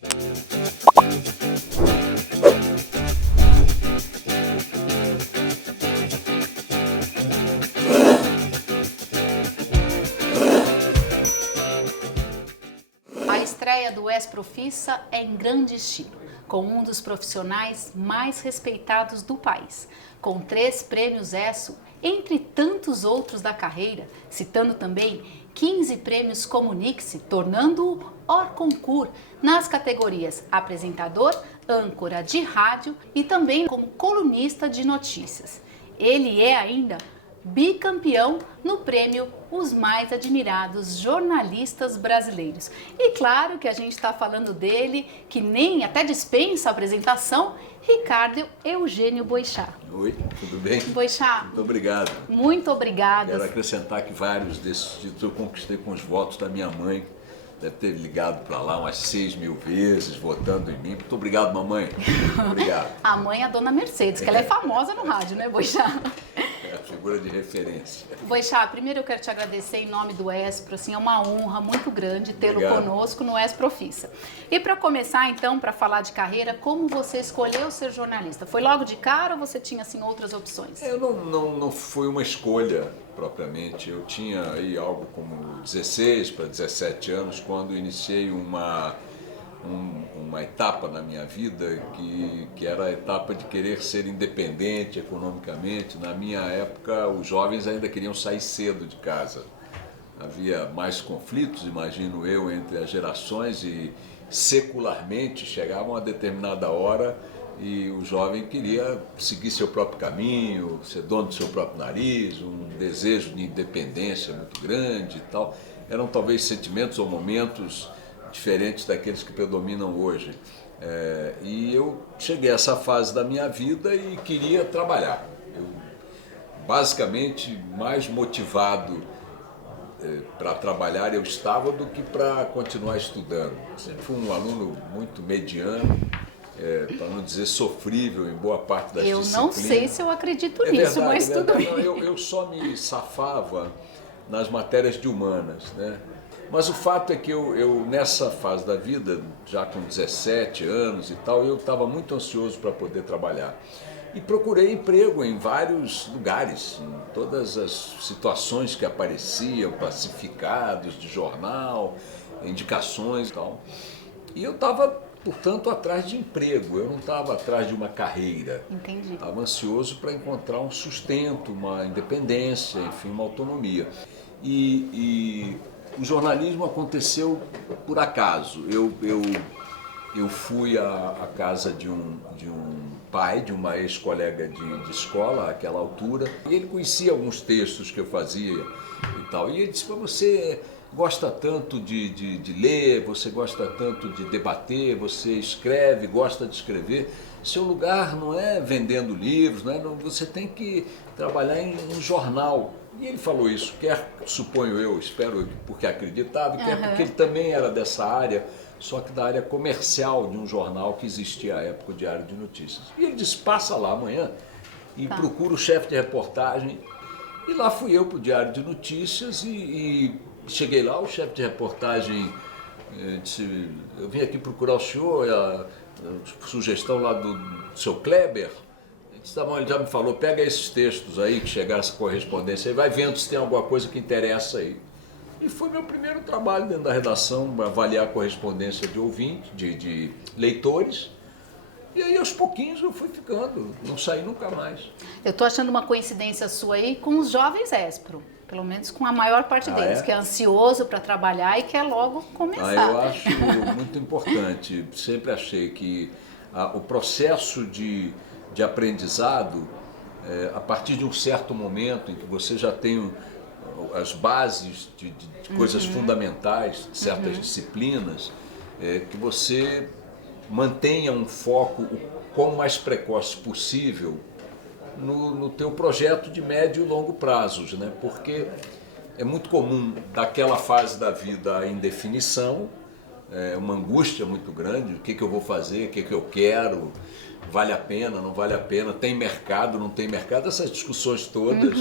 A estreia do ESPROFISSA é em grande estilo, com um dos profissionais mais respeitados do país, com 3 prêmios ESSO, entre tantos outros da carreira, citando também 15 prêmios Comunique-se, tornando-o hors concours nas categorias apresentador, âncora de rádio e também como colunista de notícias. Ele é ainda bicampeão no prêmio Os Mais Admirados Jornalistas Brasileiros. E claro que a gente está falando dele, que nem até dispensa a apresentação, Ricardo Eugênio Boixá. Oi, tudo bem? Boixá, Muito obrigado. muito obrigada. Quero acrescentar que vários desses títulos eu conquistei com os votos da minha mãe. Deve ter ligado para lá umas 6.000 vezes, votando em mim. Muito obrigado, mamãe. Obrigado. A mãe é a dona Mercedes, que ela é famosa no rádio, né, Boixá? É a figura de referência. Boixá, primeiro eu quero te agradecer em nome do ESPRO, assim, é uma honra muito grande tê-lo Obrigado. conosco no ESPROFISSA. E para começar, então, para falar de carreira, como você escolheu ser jornalista? Foi logo de cara ou você tinha, assim, outras opções? Eu não foi uma escolha propriamente. Eu tinha aí algo como 16 para 17 anos quando iniciei uma etapa na minha vida que era a etapa de querer ser independente economicamente. Na minha época, os jovens ainda queriam sair cedo de casa. Havia mais conflitos, imagino eu, entre as gerações e secularmente chegavam a determinada hora e o jovem queria seguir seu próprio caminho, ser dono do seu próprio nariz, um desejo de independência muito grande e tal. Eram talvez sentimentos ou momentos diferentes daqueles que predominam hoje. E eu cheguei a essa fase da minha vida e queria trabalhar. Eu, basicamente, mais motivado para trabalhar eu estava do que para continuar estudando. Sempre fui um aluno muito mediano, para não dizer sofrível em boa parte das disciplinas. Eu não sei se eu acredito nisso, mas tudo bem. Não, eu só me safava nas matérias de humanas, né? Mas o fato é que eu nessa fase da vida, já com 17 anos e tal, eu estava muito ansioso para poder trabalhar. E procurei emprego em vários lugares, em todas as situações que apareciam, classificados de jornal, indicações e tal. E eu estava, portanto, atrás de emprego, eu não estava atrás de uma carreira. Entendi. Estava ansioso para encontrar um sustento, uma independência, enfim, uma autonomia. E o jornalismo aconteceu por acaso. Eu fui à casa de um pai, de uma ex-colega de escola, àquela altura, e ele conhecia alguns textos que eu fazia e tal. E ele disse: você gosta tanto de ler, você gosta tanto de debater, você escreve, gosta de escrever. Seu lugar não é vendendo livros, você tem que trabalhar em um jornal. E ele falou isso, quer, suponho eu, espero porque acreditava, quer porque ele também era dessa área, só que da área comercial de um jornal que existia à época, o Diário de Notícias. E ele disse: passa lá amanhã e procura o chefe de reportagem. E lá fui eu para o Diário de Notícias e cheguei lá, o chefe de reportagem disse: eu vim aqui procurar o senhor, a sugestão lá do seu Kleber. Ele já me falou: pega esses textos aí, que chegaram essa correspondência, e vai vendo se tem alguma coisa que interessa aí. E foi meu primeiro trabalho dentro da redação, avaliar a correspondência de ouvintes, de leitores. E aí, aos pouquinhos, eu fui ficando, não saí nunca mais. Eu estou achando uma coincidência sua aí com os jovens ESPRO, pelo menos com a maior parte deles, que é ansioso para trabalhar e quer logo começar. Eu acho muito importante, sempre achei que o processo de aprendizado, a partir de um certo momento em que você já tem as bases de coisas fundamentais, de certas disciplinas, que você mantenha um foco o quão mais precoce possível no teu projeto de médio e longo prazos, né? Porque é muito comum daquela fase da vida a indefinição, uma angústia muito grande: o que eu vou fazer, o que eu quero, vale a pena, não vale a pena, tem mercado, não tem mercado, essas discussões todas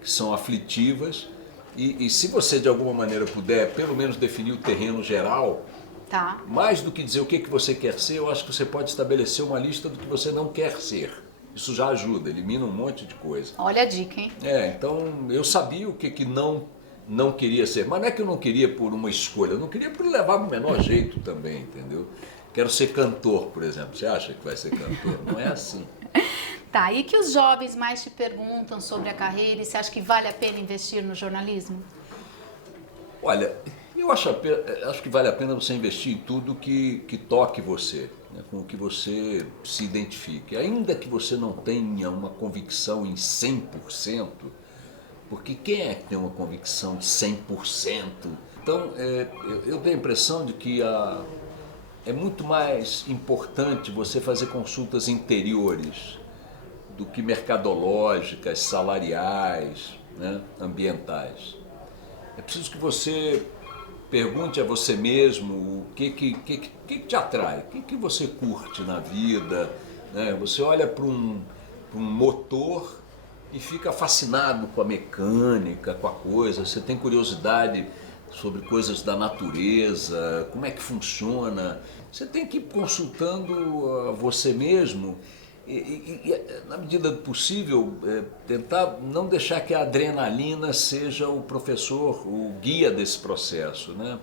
que são aflitivas. E se você de alguma maneira puder pelo menos definir o terreno geral, Tá. Mais do que dizer o que você quer ser, eu acho que você pode estabelecer uma lista do que você não quer ser. Isso já ajuda, elimina um monte de coisa. Olha a dica, hein? Então eu sabia o que não queria ser, mas não é que eu não queria por uma escolha, eu não queria por levar o menor jeito também, entendeu? Quero ser cantor, por exemplo. Você acha que vai ser cantor? Não é assim. Tá, e que os jovens mais te perguntam sobre a carreira e você acha que vale a pena investir no jornalismo? Olha, eu acho que vale a pena você investir em tudo que toque você, né, com o que você se identifique. Ainda que você não tenha uma convicção em 100%, porque quem é que tem uma convicção de 100%? Então, eu tenho a impressão de que é muito mais importante você fazer consultas interiores do que mercadológicas, salariais, né, ambientais. É preciso que você pergunte a você mesmo o que te atrai, o que você curte na vida, né? Você olha para um motor e fica fascinado com a mecânica, com a coisa, você tem curiosidade sobre coisas da natureza, como é que funciona. Você tem que ir consultando você mesmo e, na medida do possível, tentar não deixar que a adrenalina seja o professor, o guia desse processo, né?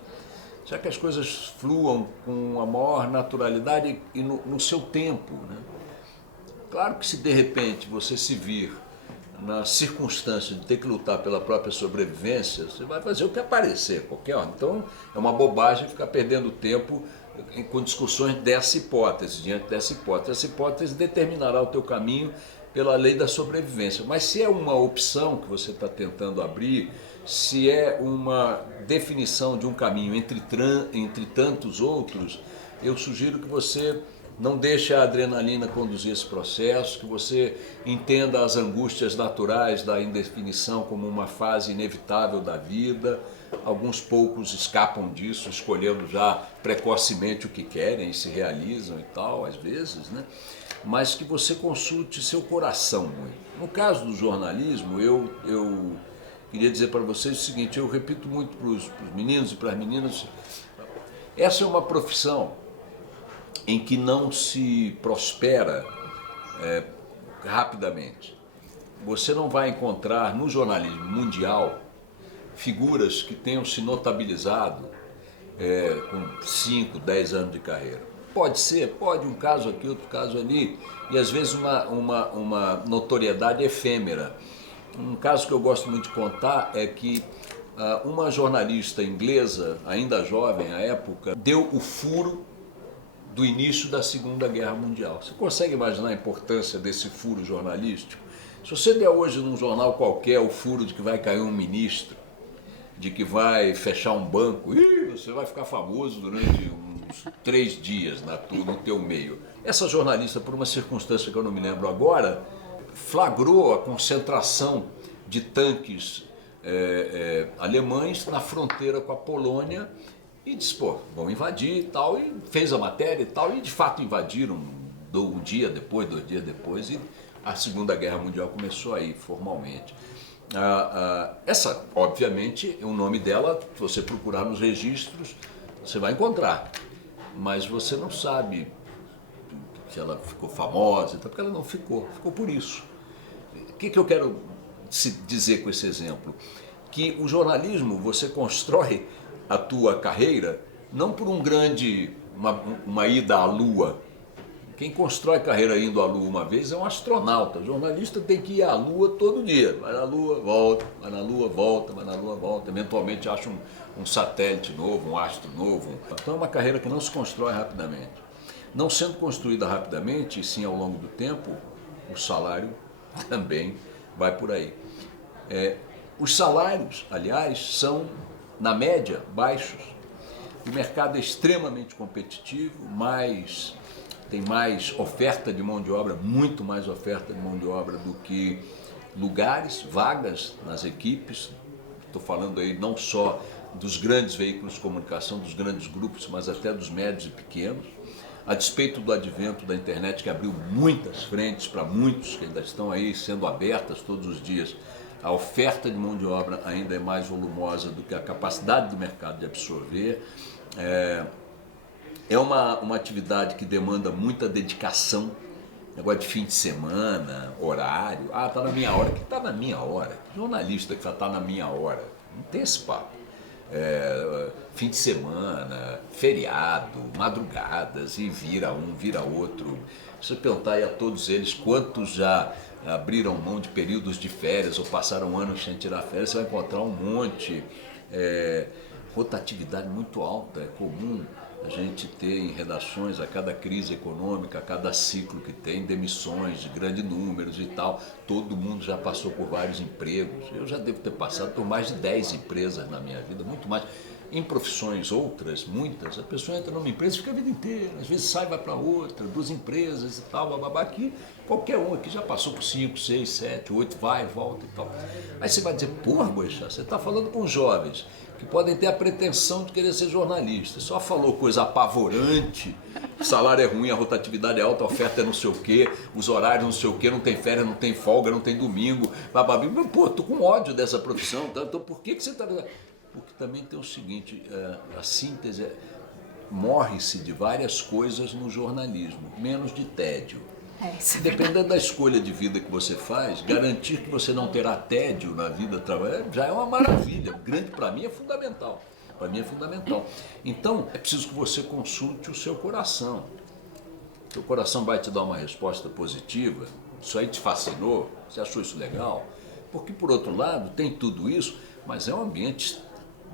Já que as coisas fluam com a maior naturalidade e no seu tempo, né? Claro que se de repente você se vir na circunstância de ter que lutar pela própria sobrevivência, você vai fazer o que aparecer, qualquer hora. Então é uma bobagem ficar perdendo tempo com discussões dessa hipótese, diante dessa hipótese. Essa hipótese determinará o teu caminho pela lei da sobrevivência. Mas se é uma opção que você está tentando abrir, se é uma definição de um caminho entre tantos outros, eu sugiro que você não deixe a adrenalina conduzir esse processo, que você entenda as angústias naturais da indefinição como uma fase inevitável da vida. Alguns poucos escapam disso, escolhendo já precocemente o que querem e se realizam e tal, às vezes, né? Mas que você consulte seu coração muito. No caso do jornalismo, eu queria dizer para vocês o seguinte, eu repito muito para os meninos e para as meninas, essa é uma profissão em que não se prospera rapidamente. Você não vai encontrar no jornalismo mundial figuras que tenham se notabilizado com 5, 10 anos de carreira. Pode ser, pode um caso aqui, outro caso ali, e às vezes uma notoriedade efêmera. Um caso que eu gosto muito de contar é que uma jornalista inglesa, ainda jovem à época, deu o furo do início da Segunda Guerra Mundial. Você consegue imaginar a importância desse furo jornalístico? Se você der hoje num jornal qualquer o furo de que vai cair um ministro, de que vai fechar um banco, você vai ficar famoso durante uns 3 dias no teu meio. Essa jornalista, por uma circunstância que eu não me lembro agora, flagrou a concentração de tanques alemães na fronteira com a Polônia e disse, pô, vão invadir e tal, e fez a matéria e tal, e de fato invadiram um dia depois, 2 dias depois, e a Segunda Guerra Mundial começou aí, formalmente. Essa, obviamente, o nome dela, se você procurar nos registros, você vai encontrar, mas você não sabe se ela ficou famosa, porque ela não ficou por isso. O que eu quero dizer com esse exemplo? Que o jornalismo, você constrói a tua carreira não por uma ida à Lua. Quem constrói carreira indo à Lua uma vez é um astronauta. O jornalista tem que ir à Lua todo dia. Vai na Lua, volta, vai na Lua, volta, vai na Lua, volta. Eventualmente acha um satélite novo, um astro novo. Então é uma carreira que não se constrói rapidamente. Não sendo construída rapidamente, e sim ao longo do tempo, o salário também vai por aí. Os salários, aliás, são, na média, baixos. O mercado é extremamente competitivo, tem mais oferta de mão de obra, muito mais oferta de mão de obra do que lugares, vagas nas equipes. Estou falando aí não só dos grandes veículos de comunicação, dos grandes grupos, mas até dos médios e pequenos. A despeito do advento da internet, que abriu muitas frentes para muitos que ainda estão aí sendo abertas todos os dias, a oferta de mão de obra ainda é mais volumosa do que a capacidade do mercado de absorver. É uma atividade que demanda muita dedicação, negócio de fim de semana, horário. Ah, tá na minha hora. O que tá na minha hora? Jornalista que fala, tá na minha hora. Não tem esse papo. Fim de semana, feriado, madrugadas, e vira um, vira outro. Se eu perguntar aí a todos eles quantos já abriram mão de períodos de férias ou passaram anos sem tirar férias, você vai encontrar um monte. Rotatividade muito alta, é comum a gente ter em redações, a cada crise econômica, a cada ciclo que tem, demissões de grandes números e tal. Todo mundo já passou por vários empregos. Eu já devo ter passado por mais de 10 empresas na minha vida, muito mais. Em profissões outras, muitas, a pessoa entra numa empresa e fica a vida inteira. Às vezes sai, vai para outra, 2 empresas e tal, bababá. Aqui, qualquer um aqui já passou por 5, 6, 7, 8, vai, volta e tal. Aí você vai dizer, porra, Boechat, você está falando com jovens que podem ter a pretensão de querer ser jornalista. Só falou coisa apavorante, o salário é ruim, a rotatividade é alta, a oferta é não sei o quê, os horários não sei o quê, não tem férias, não tem folga, não tem domingo, bababi. Pô, tô com ódio dessa profissão, tá? Então por que você está... Porque também tem o seguinte, a síntese morre-se de várias coisas no jornalismo, menos de tédio. Dependendo da escolha de vida que você faz, garantir que você não terá tédio na vida já é uma maravilha. Grande para mim é fundamental. Para mim é fundamental. Então, é preciso que você consulte o seu coração. Seu coração vai te dar uma resposta positiva. Isso aí te fascinou? Você achou isso legal? Porque, por outro lado, tem tudo isso, mas é um ambiente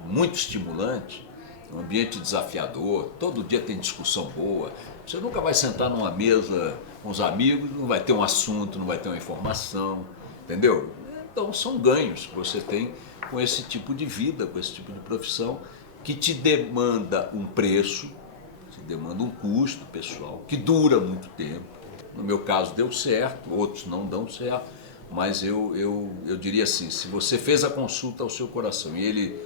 muito estimulante, um ambiente desafiador. Todo dia tem discussão boa. Você nunca vai sentar numa mesa com os amigos, não vai ter um assunto, não vai ter uma informação, entendeu? Então são ganhos que você tem com esse tipo de vida, com esse tipo de profissão, que te demanda um preço, te demanda um custo pessoal, que dura muito tempo. No meu caso deu certo, outros não dão certo, mas eu diria assim, se você fez a consulta ao seu coração e ele,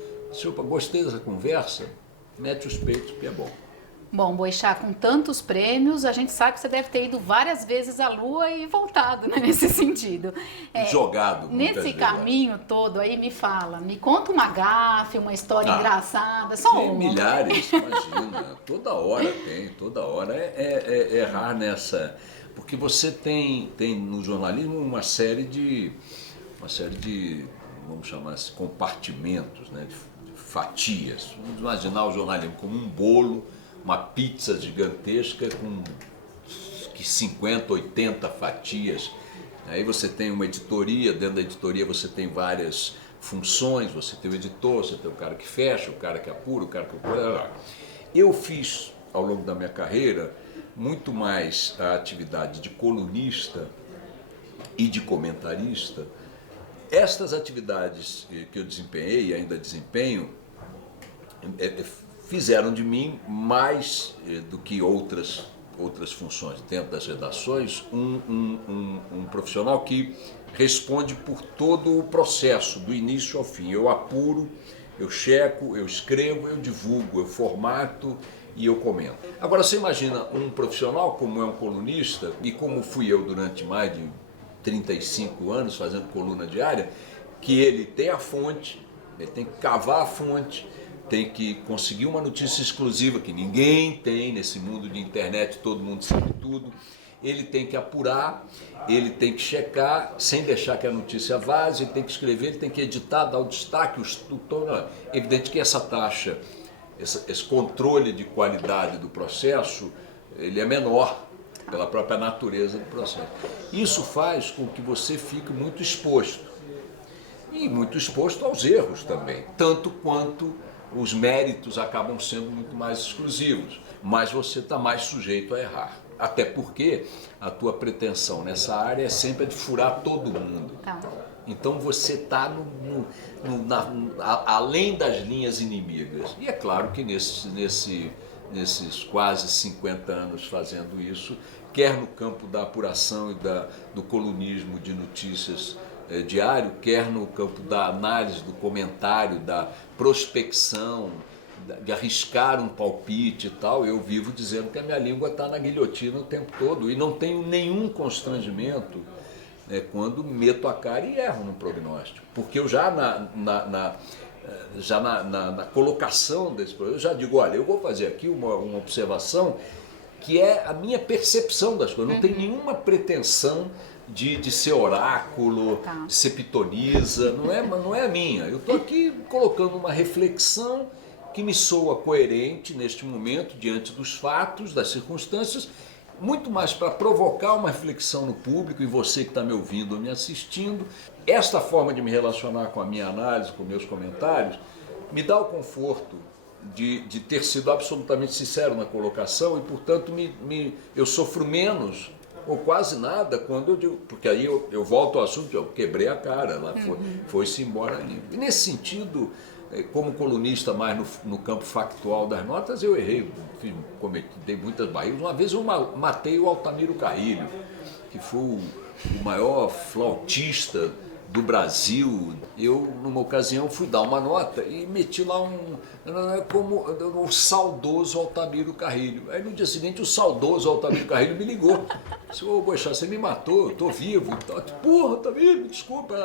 opa, gostei dessa conversa, mete os peitos que é bom. Bom, Boechat, com tantos prêmios, a gente sabe que você deve ter ido várias vezes à Lua e voltado, né, nesse sentido. Jogado muitas nesse vezes. Caminho todo aí, me conta uma gafe, uma história engraçada, só tem uma. Milhares, imagina, toda hora tem, toda hora é errar nessa, porque você tem no jornalismo uma série de, vamos chamar assim, compartimentos, né, de fatias. Vamos imaginar o jornalismo como um bolo, uma pizza gigantesca com 50, 80 fatias. Aí você tem uma editoria, dentro da editoria você tem várias funções, você tem o editor, você tem o cara que fecha, o cara que apura, o cara que... Eu fiz, ao longo da minha carreira, muito mais a atividade de colunista e de comentarista. Estas atividades que eu desempenhei e ainda desempenho fizeram de mim, mais do que outras funções dentro das redações, um profissional que responde por todo o processo, do início ao fim. Eu apuro, eu checo, eu escrevo, eu divulgo, eu formato e eu comento. Agora você imagina um profissional como é um colunista, e como fui eu durante mais de 35 anos fazendo coluna diária, que ele tem a fonte, ele tem que cavar a fonte, tem que conseguir uma notícia exclusiva que ninguém tem nesse mundo de internet, todo mundo sabe tudo. Ele tem que apurar, ele tem que checar, sem deixar que a notícia vaze, ele tem que escrever, ele tem que editar, dar o destaque, o tom. É evidente que essa taxa, esse controle de qualidade do processo, ele é menor pela própria natureza do processo. Isso faz com que você fique muito exposto. E muito exposto aos erros também, tanto quanto os méritos acabam sendo muito mais exclusivos, mas você está mais sujeito a errar. Até porque a tua pretensão nessa área é sempre a de furar todo mundo. Tá. Então você está além das linhas inimigas. E é claro que nesses quase 50 anos fazendo isso, quer no campo da apuração e do colunismo de notícias diário, quer no campo da análise, do comentário, da prospecção, de arriscar um palpite e tal, eu vivo dizendo que a minha língua está na guilhotina o tempo todo e não tenho nenhum constrangimento quando meto a cara e erro no prognóstico, porque eu já já na colocação desse problema, eu já digo, olha, eu vou fazer aqui uma observação que é a minha percepção das coisas, não tem nenhuma pretensão de ser oráculo, de ser pitonisa, não é a minha. Eu estou aqui colocando uma reflexão que me soa coerente neste momento, diante dos fatos, das circunstâncias, muito mais para provocar uma reflexão no público, e você que está me ouvindo ou me assistindo. Esta forma de me relacionar com a minha análise, com meus comentários, me dá o conforto de ter sido absolutamente sincero na colocação e, portanto, eu sofro menos ou quase nada quando eu digo, porque aí eu volto ao assunto, eu quebrei a cara, ela foi-se embora ali. E nesse sentido, como colunista mais no campo factual das notas, eu errei, dei muitas barreiras. Uma vez eu matei o Altamiro Carrilho, que foi o maior flautista do Brasil. Eu, numa ocasião, fui dar uma nota e meti lá como o saudoso Altamiro Carrilho. Aí no dia seguinte o saudoso Altamiro Carrilho me ligou. Disse, ô Boechat, você me matou, eu tô vivo. Porra, Altamiro, desculpa.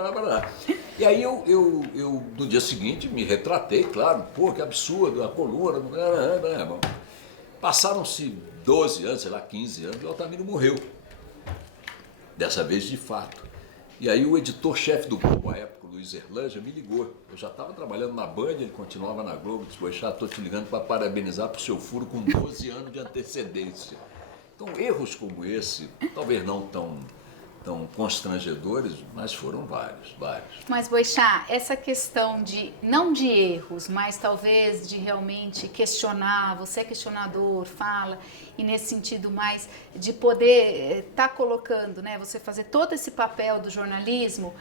E aí eu no dia seguinte me retratei, claro, pô, que absurdo, a coluna. Passaram-se 12 anos, sei lá, 15 anos, e o Altamiro morreu. Dessa vez de fato. E aí o editor-chefe do Globo, à época, Luiz Erlanger, me ligou. Eu já estava trabalhando na Band, ele continuava na Globo, disse, Boechat, estou te ligando para parabenizar por seu furo com 12 anos de antecedência. Então, erros como esse, talvez não tão constrangedores, mas foram vários. Mas, Boechat, essa questão não de erros, mas talvez de realmente questionar, você é questionador, fala, e nesse sentido mais de poder estar colocando, né, você fazer todo esse papel do jornalismo,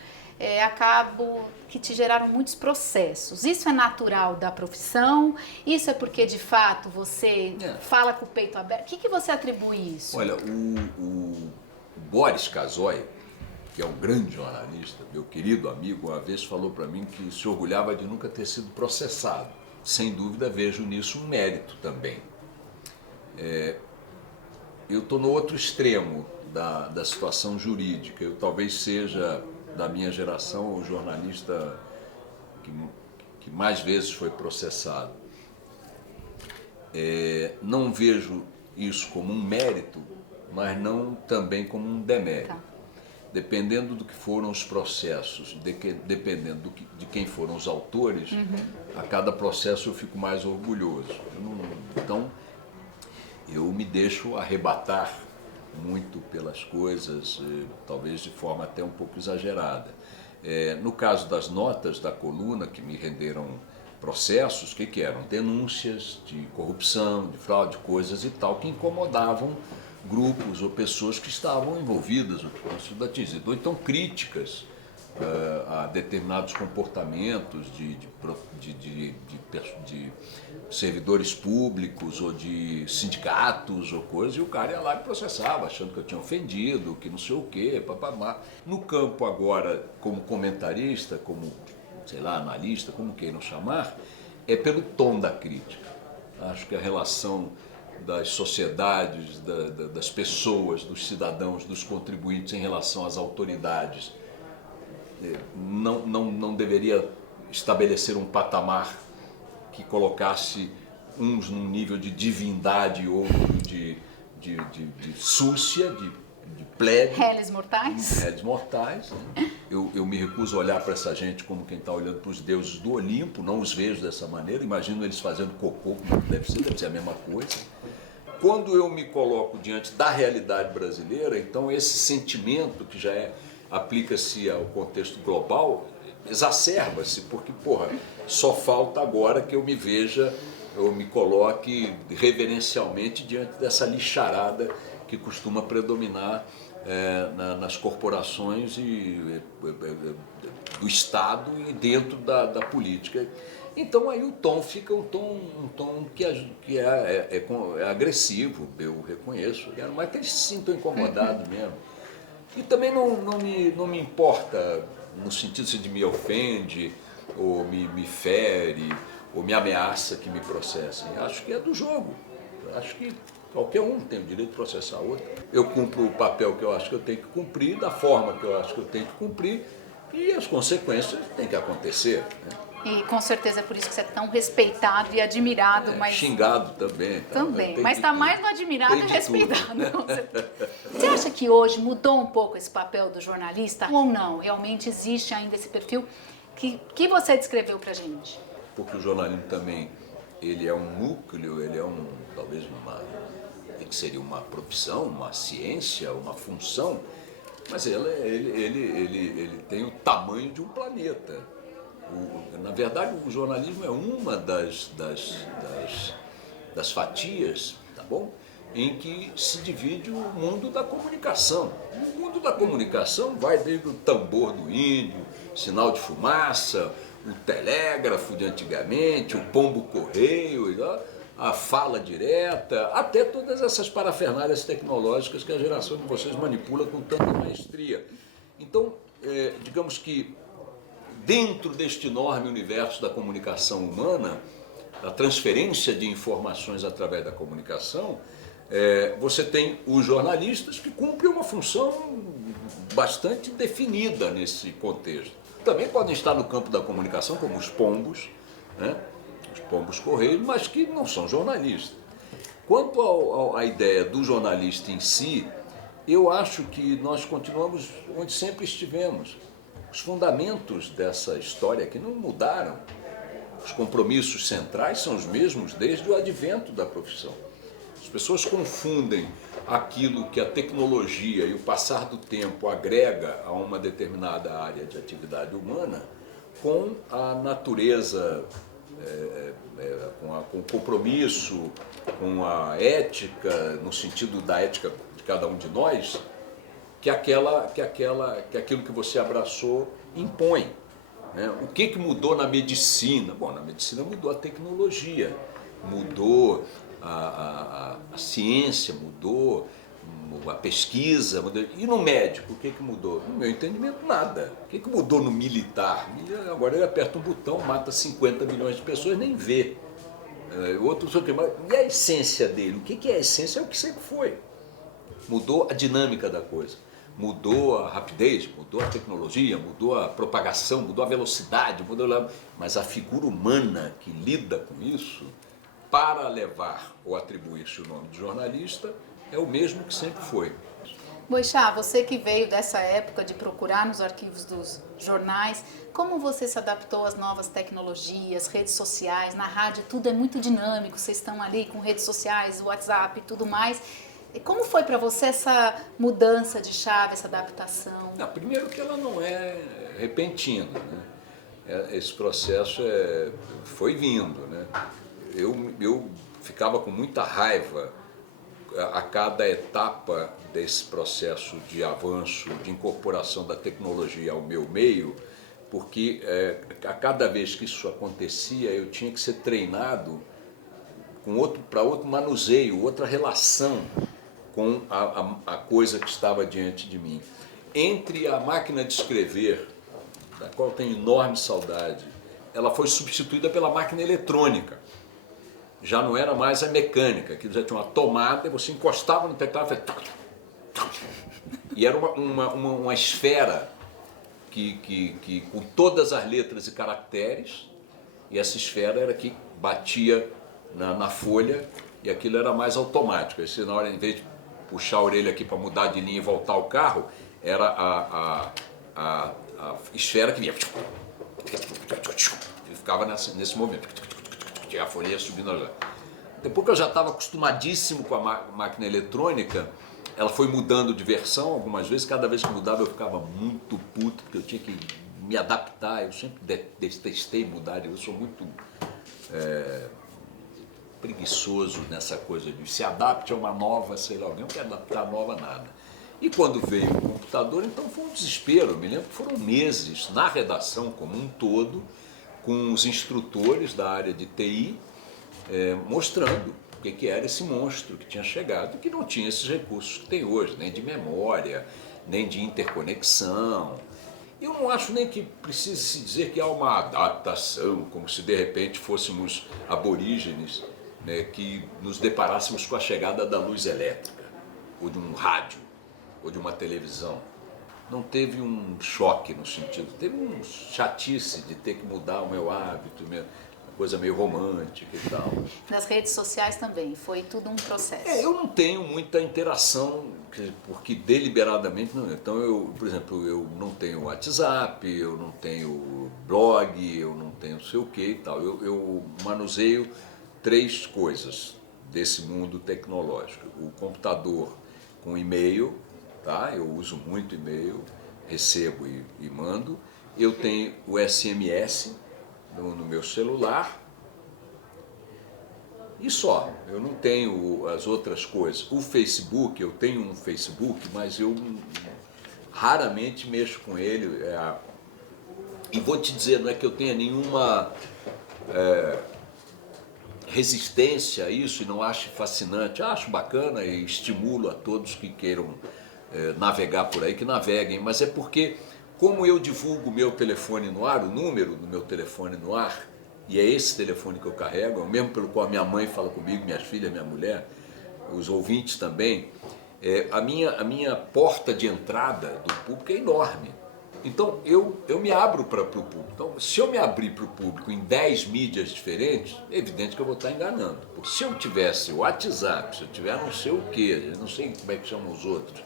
acabo que te geraram muitos processos. Isso é natural da profissão? Isso é porque, de fato, você fala com o peito aberto? O que você atribui isso? Olha, o Boris Casoy, que é um grande jornalista, meu querido amigo, uma vez falou para mim que se orgulhava de nunca ter sido processado. Sem dúvida, vejo nisso um mérito também. Eu estou no outro extremo da situação jurídica. Eu talvez seja, da minha geração, o jornalista que mais vezes foi processado. Não vejo isso como um mérito, mas não também como um demérito. Dependendo do que foram os processos, dependendo de quem foram os autores, a cada processo eu fico mais orgulhoso. Então, eu me deixo arrebatar muito pelas coisas, talvez de forma até um pouco exagerada. No caso das notas da coluna, que me renderam processos, que eram? Denúncias de corrupção, de fraude, coisas e tal, que incomodavam grupos ou pessoas que estavam envolvidas, ou então críticas a determinados comportamentos de servidores públicos ou de sindicatos ou coisas, e o cara ia lá e processava, achando que eu tinha ofendido, que não sei o quê, papapá. No campo agora, como comentarista, como, sei lá, analista, como queiram chamar, é pelo tom da crítica. Acho que a relação das sociedades, das pessoas, dos cidadãos, dos contribuintes em relação às autoridades não deveria estabelecer um patamar que colocasse uns num nível de divindade e outro de súcia, de plebe. Réis mortais. Réis mortais. Né? Eu me recuso a olhar para essa gente como quem está olhando para os deuses do Olimpo, não os vejo dessa maneira, imagino eles fazendo cocô, como deve ser a mesma coisa. Quando eu me coloco diante da realidade brasileira, então esse sentimento que já aplica-se ao contexto global, exacerba-se, porque, só falta agora que eu me veja, eu me coloque reverencialmente diante dessa lixarada que costuma predominar nas corporações do Estado e dentro da política. Então aí o tom fica um tom que é agressivo, eu reconheço, mas que eles se sintam incomodados mesmo. E também não me importa no sentido de me ofende, ou me fere, ou me ameaça que me processem. Acho que é do jogo. Acho que qualquer um tem o direito de processar outro. Eu cumpro o papel que eu acho que eu tenho que cumprir, da forma que eu acho que eu tenho que cumprir, e as consequências têm que acontecer. Né? E com certeza é por isso que você é tão respeitado e admirado, mas... Xingado também. Também, mas está mais no admirado e tem de respeitado. Com certeza. Você acha que hoje mudou um pouco esse papel do jornalista ou não? Realmente existe ainda esse perfil que você descreveu pra gente? Porque o jornalismo também, ele é um núcleo, ele é talvez que seria uma profissão, uma ciência, uma função, mas ele tem o tamanho de um planeta. Na verdade, o jornalismo é uma das fatias, tá bom? Em que se divide o mundo da comunicação. O mundo da comunicação vai desde o tambor do índio, sinal de fumaça, o telégrafo de antigamente, o pombo-correio, a fala direta, até todas essas parafernálias tecnológicas que a geração de vocês manipula com tanta maestria. Então, digamos que dentro deste enorme universo da comunicação humana, da transferência de informações através da comunicação, você tem os jornalistas que cumprem uma função bastante definida nesse contexto. Também podem estar no campo da comunicação, como os pombos, né? Os pombos-correios, mas que não são jornalistas. Quanto à ideia do jornalista em si, eu acho que nós continuamos onde sempre estivemos. Os fundamentos dessa história aqui não mudaram. Os compromissos centrais são os mesmos desde o advento da profissão. As pessoas confundem aquilo que a tecnologia e o passar do tempo agrega a uma determinada área de atividade humana com a natureza, com o compromisso, com a ética, no sentido da ética de cada um de nós, que aquilo que você abraçou impõe. Né? O que mudou na medicina? Bom, na medicina mudou a tecnologia, mudou a ciência, mudou a pesquisa. Mudou. E no médico, o que mudou? No meu entendimento, nada. O que mudou no militar? Agora ele aperta um botão, mata 50 milhões de pessoas, nem vê. E a essência dele? O que é a essência? É o que sempre foi. Mudou a dinâmica da coisa. Mudou a rapidez, mudou a tecnologia, mudou a propagação, mudou a velocidade, mas a figura humana que lida com isso, para levar ou atribuir-se o nome de jornalista, é o mesmo que sempre foi. Boixá, você que veio dessa época de procurar nos arquivos dos jornais, como você se adaptou às novas tecnologias, redes sociais? Na rádio tudo é muito dinâmico, vocês estão ali com redes sociais, WhatsApp e tudo mais. E como foi para você essa mudança de chave, essa adaptação? Primeiro que ela não é repentina, né? Esse processo foi vindo, né? Eu ficava com muita raiva a cada etapa desse processo de avanço, de incorporação da tecnologia ao meu meio, porque a cada vez que isso acontecia eu tinha que ser treinado para outro manuseio, outra relação com a coisa que estava diante de mim. Entre a máquina de escrever, da qual eu tenho enorme saudade, ela foi substituída pela máquina eletrônica. Já não era mais a mecânica, que já tinha uma tomada, e você encostava no teclado e era uma esfera com todas as letras e caracteres, e essa esfera era que batia na folha, e aquilo era mais automático. Esse, na hora, em vez de puxar a orelha aqui para mudar de linha e voltar o carro, era a esfera que vinha e ficava nesse momento. A folha ia subindo lá. Depois que eu já estava acostumadíssimo com a máquina eletrônica, ela foi mudando de versão algumas vezes. Cada vez que mudava eu ficava muito puto, porque eu tinha que me adaptar. Eu sempre detestei mudar, eu sou muito preguiçoso nessa coisa de se adapte a uma nova, sei lá, alguém não quer adaptar a nova nada. E quando veio o computador, então foi um desespero. Eu me lembro que foram meses na redação como um todo, com os instrutores da área de TI, mostrando o que era esse monstro que tinha chegado, que não tinha esses recursos que tem hoje, nem de memória, nem de interconexão. Eu não acho nem que precise se dizer que há uma adaptação, como se de repente fôssemos aborígenes, né, que nos deparássemos com a chegada da luz elétrica, ou de um rádio, ou de uma televisão. não teve um choque no sentido, teve um chatice de ter que mudar o meu hábito, uma coisa meio romântica e tal. Nas redes sociais também, foi tudo um processo. Eu não tenho muita interação, porque deliberadamente não. Então, por exemplo, eu não tenho WhatsApp, eu não tenho blog, eu não tenho não sei o que e tal. Eu manuseio 3 coisas desse mundo tecnológico. O computador com e-mail, tá? Eu uso muito e-mail, recebo e mando. Eu tenho o SMS no meu celular e só. Eu não tenho as outras coisas. O Facebook, eu tenho um Facebook, mas eu raramente mexo com ele. E vou te dizer, não é que eu tenha nenhuma resistência a isso e não acho fascinante. Acho bacana e estimulo a todos que queiram navegar por aí, que naveguem, mas é porque, como eu divulgo o meu telefone no ar, o número do meu telefone no ar, e é esse telefone que eu carrego, é o mesmo pelo qual minha mãe fala comigo, minhas filhas, minha mulher, os ouvintes também, a minha porta de entrada do público é enorme. Então eu me abro para o público. Então, se eu me abrir para o público em 10 mídias diferentes, é evidente que eu vou estar enganando. Porque se eu tivesse o WhatsApp, se eu tiver não sei o quê, eu não sei como é que chamam os outros,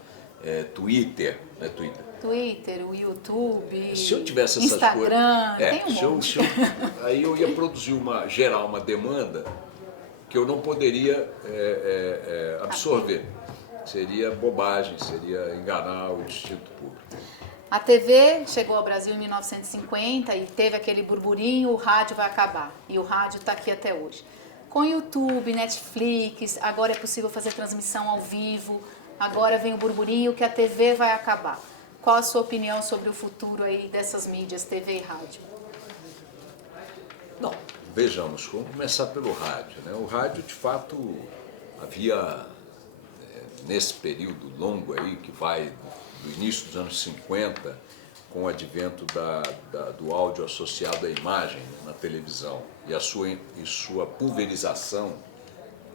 Twitter, não é Twitter? Twitter, o YouTube, se eu tivesse essas Instagram, coisas, tem um monte. aí eu ia produzir gerar uma demanda que eu não poderia absorver. Seria bobagem, seria enganar o instinto público. A TV chegou ao Brasil em 1950 e teve aquele burburinho, o rádio vai acabar. E o rádio está aqui até hoje. Com YouTube, Netflix, agora é possível fazer transmissão ao vivo, agora vem o burburinho que a TV vai acabar. Qual a sua opinião sobre o futuro aí dessas mídias, TV e rádio? Não, vejamos, vamos começar pelo rádio, né? O rádio, de fato, havia, nesse período longo aí, que vai do início dos anos 50, com o advento do áudio associado à imagem na televisão e sua pulverização,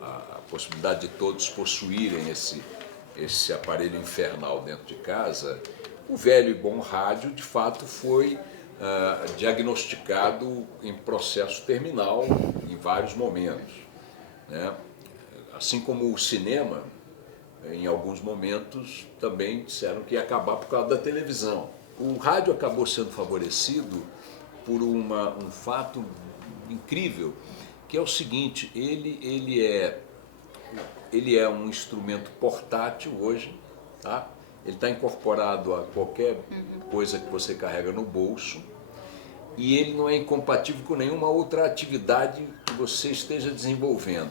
a possibilidade de todos possuírem esse aparelho infernal dentro de casa, o velho e bom rádio, de fato, foi diagnosticado em processo terminal em vários momentos, né? Assim como o cinema, em alguns momentos também disseram que ia acabar por causa da televisão. O rádio acabou sendo favorecido por um fato incrível, que é o seguinte: ele é um instrumento portátil hoje, tá? Ele está incorporado a qualquer coisa que você carrega no bolso e ele não é incompatível com nenhuma outra atividade que você esteja desenvolvendo.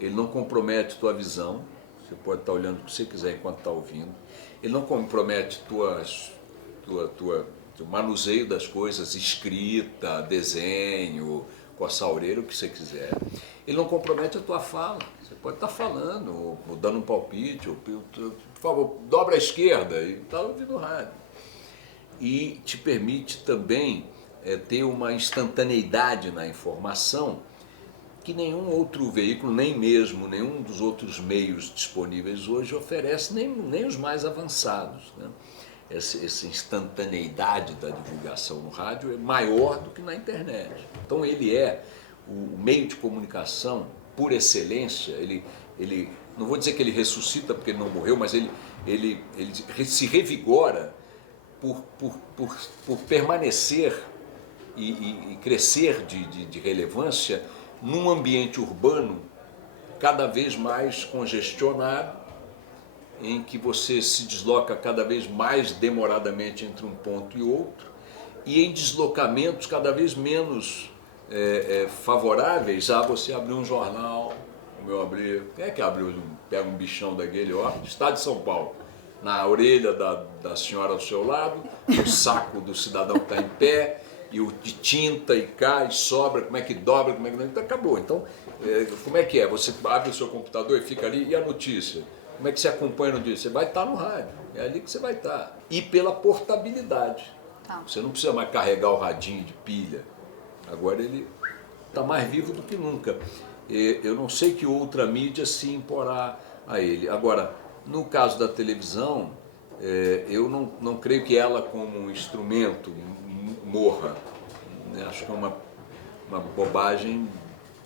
Ele não compromete tua visão. Você pode estar olhando o que você quiser enquanto está ouvindo. Ele não compromete o manuseio das coisas, escrita, desenho, coçar a orelha, o que você quiser. Ele não compromete a tua fala. Você pode estar falando, ou dando um palpite, ou, por favor, dobra à esquerda, e está ouvindo rádio. E te permite também ter uma instantaneidade na informação que nenhum outro veículo, nem mesmo nenhum dos outros meios disponíveis hoje oferece, nem os mais avançados, né? Essa instantaneidade da divulgação no rádio é maior do que na internet. Então ele é o meio de comunicação por excelência. Ele não vou dizer que ele ressuscita porque ele não morreu, mas ele se revigora por permanecer e crescer de relevância num ambiente urbano cada vez mais congestionado, em que você se desloca cada vez mais demoradamente entre um ponto e outro, e em deslocamentos cada vez menos favoráveis a você abrir um jornal, como eu abri. Quem é que abriu, pega um bichão daquele, ó, Estado de São Paulo, na orelha da senhora ao seu lado, o saco do cidadão que está em pé, e o de tinta, e cai, sobra, como é que dobra, como é que não... Então acabou. Então, como é que é? Você abre o seu computador e fica ali, e a notícia? Como é que você acompanha a notícia? Você vai estar no rádio, é ali que você vai estar. E pela portabilidade. Você não precisa mais carregar o radinho de pilha. Agora ele está mais vivo do que nunca. Eu não sei que outra mídia se imporá a ele. Agora, no caso da televisão, Eu não creio que ela, como um instrumento, morra. Acho que é uma bobagem,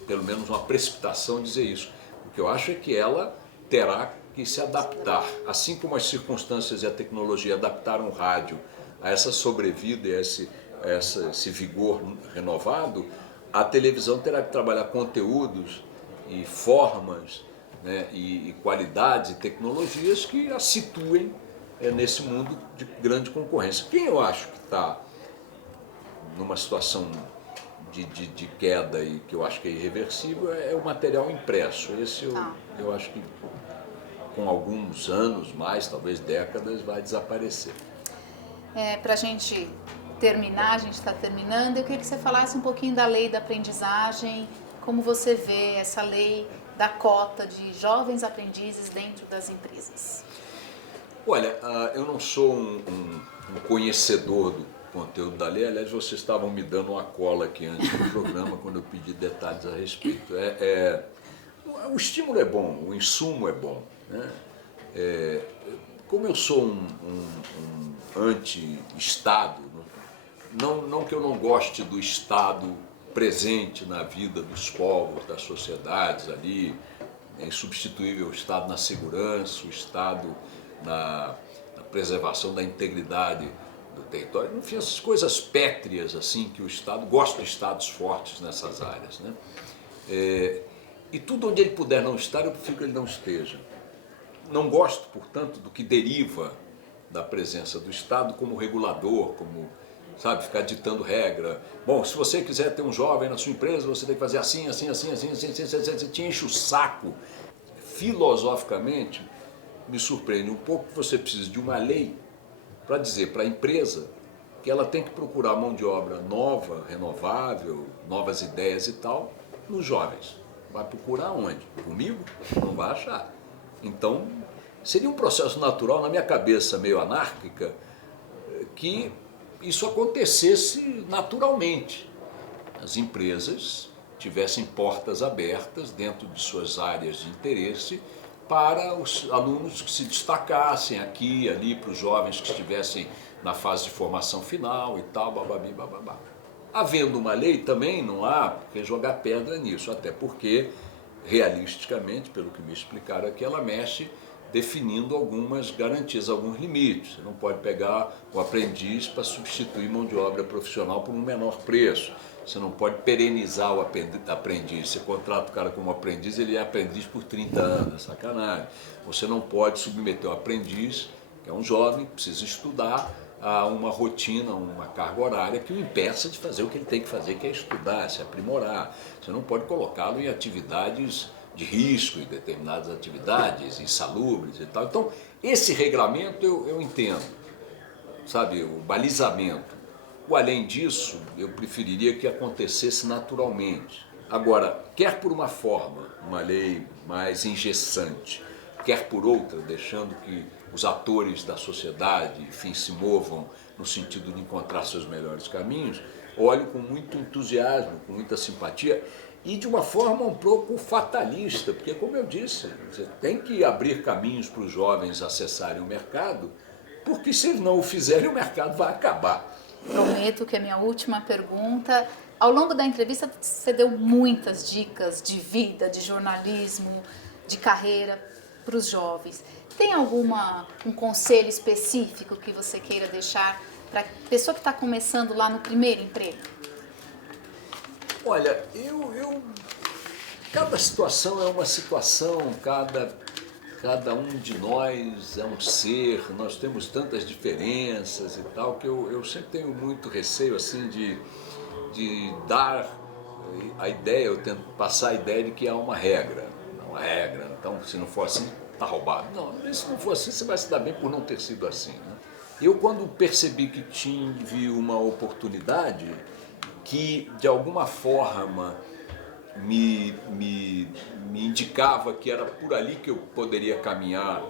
pelo menos uma precipitação dizer isso. O que eu acho é que ela terá que se adaptar, assim como as circunstâncias e a tecnologia adaptaram o rádio a essa sobrevida e a esse vigor renovado, a televisão terá que trabalhar conteúdos e formas, né, e qualidades e tecnologias que a situem nesse mundo de grande concorrência. Quem eu acho que está numa situação de queda e que eu acho que é irreversível é o material impresso. Esse eu acho que com alguns anos, mais talvez décadas, vai desaparecer. Para a gente terminar, a gente está terminando, eu queria que você falasse um pouquinho da lei da aprendizagem, como você vê essa lei da cota de jovens aprendizes dentro das empresas. Olha, eu não sou um conhecedor do conteúdo da lei, aliás, vocês estavam me dando uma cola aqui antes do programa, quando eu pedi detalhes a respeito. O estímulo é bom, o insumo é bom, né? Como eu sou um anti-Estado, não que eu não goste do Estado presente na vida dos povos, das sociedades ali, é insubstituível o Estado na segurança, o Estado na preservação da integridade do território, enfim, essas coisas pétreas assim que o Estado, gosta de Estados fortes nessas áreas, né? E tudo onde ele puder não estar, eu prefiro que ele não esteja. Não gosto, portanto, do que deriva da presença do Estado como regulador, como, sabe, ficar ditando regra. Bom, se você quiser ter um jovem na sua empresa, você tem que fazer assim, assim, assim, assim, assim, assim, assim, você te enche o saco. Filosoficamente, me surpreende um pouco que você precisa de uma lei para dizer para a empresa que ela tem que procurar mão de obra nova, renovável, novas ideias e tal, nos jovens. Vai procurar onde? Comigo? Não vai achar. Então, seria um processo natural, na minha cabeça meio anárquica, que isso acontecesse naturalmente. As empresas tivessem portas abertas dentro de suas áreas de interesse para os alunos que se destacassem aqui e ali, para os jovens que estivessem na fase de formação final e tal, bababi, bababá. Havendo uma lei também não há porque jogar pedra nisso, até porque, realisticamente, pelo que me explicaram aqui, ela mexe definindo algumas garantias, alguns limites. Você não pode pegar o aprendiz para substituir mão de obra profissional por um menor preço. Você não pode perenizar o aprendiz. Você contrata o cara como aprendiz, ele é aprendiz por 30 anos, sacanagem. Você não pode submeter o aprendiz, que é um jovem, que precisa estudar, a uma rotina, uma carga horária que o impeça de fazer o que ele tem que fazer, que é estudar, se aprimorar. Você não pode colocá-lo em atividades de risco, em determinadas atividades insalubres e tal. Então, esse regramento eu entendo, sabe, o balizamento. O além disso, eu preferiria que acontecesse naturalmente. Agora, quer por uma forma, uma lei mais engessante, quer por outra, deixando que os atores da sociedade, enfim, se movam no sentido de encontrar seus melhores caminhos, olho com muito entusiasmo, com muita simpatia e de uma forma um pouco fatalista, porque, como eu disse, você tem que abrir caminhos para os jovens acessarem o mercado, porque se eles não o fizerem, o mercado vai acabar. Prometo que é a minha última pergunta. Ao longo da entrevista, você deu muitas dicas de vida, de jornalismo, de carreira para os jovens. Tem um conselho específico que você queira deixar para a pessoa que está começando lá no primeiro emprego? Olha, cada situação é uma situação, cada um de nós é um ser, nós temos tantas diferenças e tal, que eu sempre tenho muito receio assim de dar a ideia, eu tento passar a ideia de que há uma regra. Não há regra, então se não for assim, está roubado. Não, se não for assim, você vai se dar bem por não ter sido assim, né? Eu, quando percebi que tive uma oportunidade que de alguma forma me indicava que era por ali que eu poderia caminhar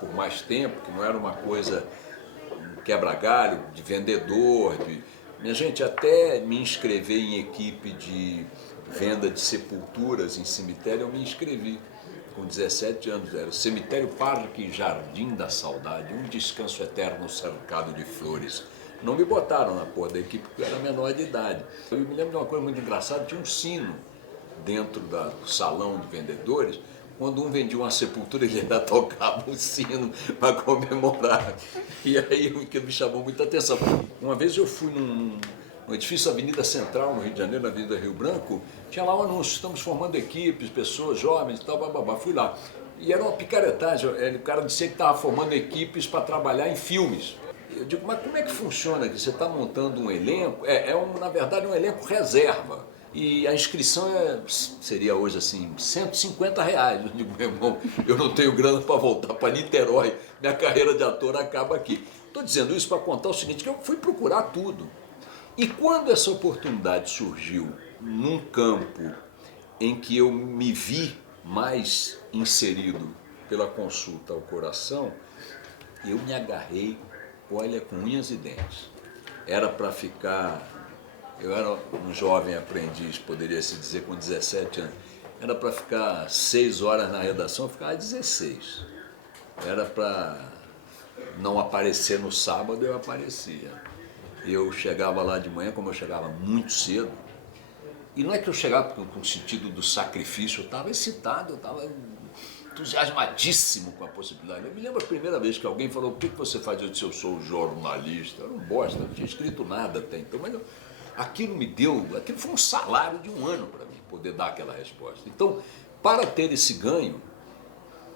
por mais tempo, que não era uma coisa quebra-galho, de vendedor, Minha gente, até me inscrever em equipe de venda de sepulturas em cemitério, eu me inscrevi. com 17 anos, era o Cemitério Parque Jardim da Saudade, um descanso eterno cercado de flores. Não me botaram na porra da equipe porque eu era menor de idade. Eu me lembro de uma coisa muito engraçada, tinha um sino dentro do salão de vendedores. Quando um vendia uma sepultura, ele ainda tocava o sino para comemorar. E aí o que me chamou muita atenção. Uma vez eu fui no edifício Avenida Central, no Rio de Janeiro, na Avenida Rio Branco, tinha lá um anúncio, estamos formando equipes, pessoas jovens e tal, bababá. Fui lá. E era uma picaretagem, o cara disse que estava formando equipes para trabalhar em filmes. Eu digo, mas como é que funciona aqui? Você está montando um elenco? Na verdade, um elenco reserva. E a inscrição seria hoje assim, R$ 150. Eu digo, meu irmão, eu não tenho grana para voltar para Niterói, minha carreira de ator acaba aqui. Estou dizendo isso para contar o seguinte, que eu fui procurar tudo. E quando essa oportunidade surgiu num campo em que eu me vi mais inserido pela consulta ao coração, eu me agarrei, olha, com unhas e dentes. Era para ficar... Eu era um jovem aprendiz, poderia se dizer, com 17 anos. Era para ficar 6 horas na redação, eu ficava 16. Era para não aparecer no sábado, eu aparecia. Eu chegava lá de manhã, como eu chegava muito cedo, e não é que eu chegava com o sentido do sacrifício, eu estava excitado, eu estava entusiasmadíssimo com a possibilidade. Eu me lembro a primeira vez que alguém falou, o que você faz? Eu disse, eu sou jornalista. Eu não bosta, não tinha escrito nada até então, mas aquilo foi um salário de um ano para mim, poder dar aquela resposta. Então, para ter esse ganho,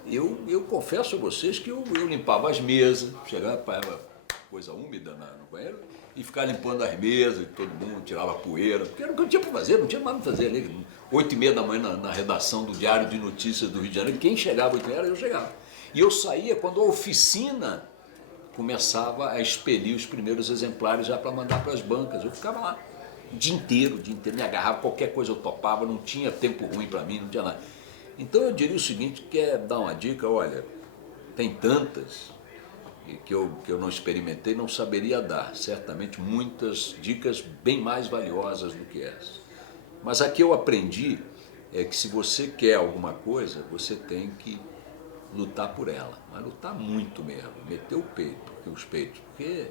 eu confesso a vocês que eu limpava as mesas, chegava para coisa úmida no banheiro, e ficava limpando as mesas, e todo mundo tirava poeira, porque era o que eu tinha para fazer, não tinha mais o que fazer ali. 8h30 da manhã na redação do Diário de Notícias do Rio de Janeiro, quem chegava 8h30 eu chegava. E eu saía quando a oficina começava a expelir os primeiros exemplares já para mandar para as bancas. Eu ficava lá o dia inteiro, me agarrava, qualquer coisa eu topava, não tinha tempo ruim para mim, não tinha nada. Então eu diria o seguinte, quer dar uma dica, olha, tem tantas que eu não experimentei, não saberia dar, certamente muitas dicas bem mais valiosas do que essas. Mas a que eu aprendi é que se você quer alguma coisa, você tem que lutar por ela, mas lutar muito mesmo, meter os peitos, porque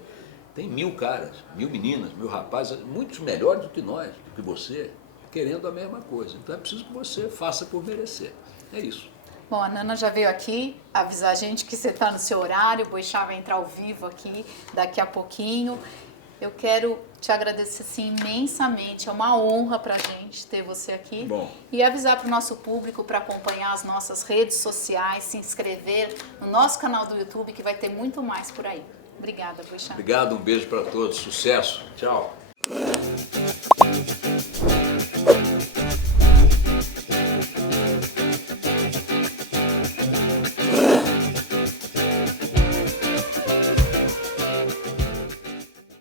tem 1000 caras, 1000 meninas, 1000 rapazes, muitos melhores do que nós, do que você, querendo a mesma coisa. Então é preciso que você faça por merecer. É isso. Bom, a Nana já veio aqui avisar a gente que você está no seu horário, o Boixá vai entrar ao vivo aqui daqui a pouquinho. Eu quero te agradecer assim, imensamente, é uma honra para a gente ter você aqui. Bom. E avisar para o nosso público para acompanhar as nossas redes sociais, se inscrever no nosso canal do YouTube, que vai ter muito mais por aí. Obrigada, Boixá. Obrigado, um beijo para todos, sucesso, tchau.